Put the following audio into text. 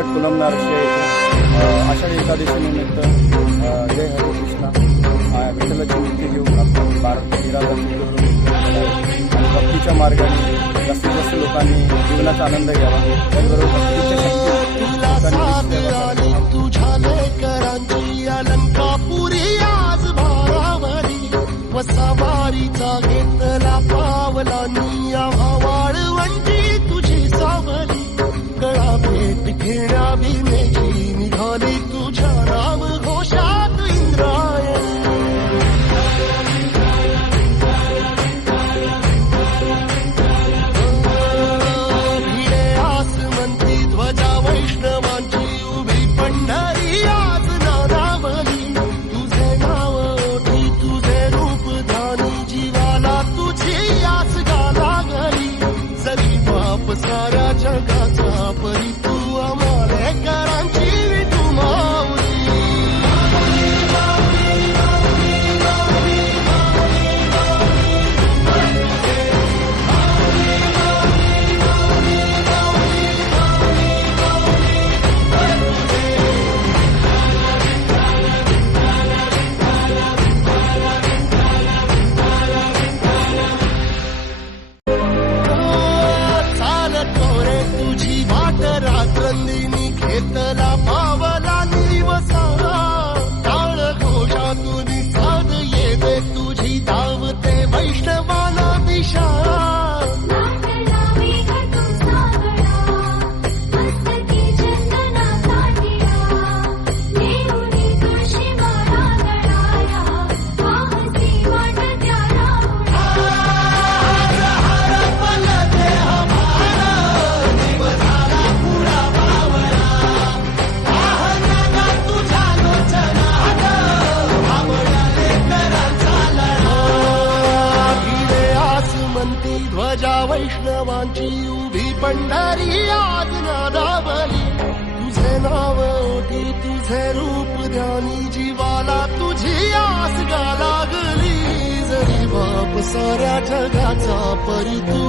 उलट पुलमनार आषाढी एकादशीनिमित्त जय हरे कृष्णा विठ्ठलाची मूर्ती घेऊन आपण भारत निराधार आणि भक्तीच्या मार्गाने जास्तीत जास्त लोकांनी जीवनाचा आनंद घ्यावा. त्याचबरोबर तुझ्या लेकरांची अलंकापुरी आज भारावरी वसावारीचा घेतला पावला निया वाळवंटी तुझी सावली गळा भेट घेण्या भीमेची निघाली तुझ्या नाम घोषात इंद्रायणी. भिडे आसमंती ध्वजा वैष्णवांची उभी पंढरी आज नादावली तुझे नाव ओठी तुझे रूप धानी जीवाला तुझी आस गाला गली जरी बाप साऱ्या जगाचा परी तू आमालेकरांची विठू माऊली. तुझी वाट रात्रंदिनी घेतला पावला निवसा टाळ घोषातून साध येते तुझी धावते वैष्णवाला दिशा. ध्वजा वैष्णवांची उभी पंढरी आज नादावली तुझे नाव ओठी तुझे रूप ध्यानी जीवाला तुझी आस गा लागली जरी बाप साऱ्या जगाचा परी तू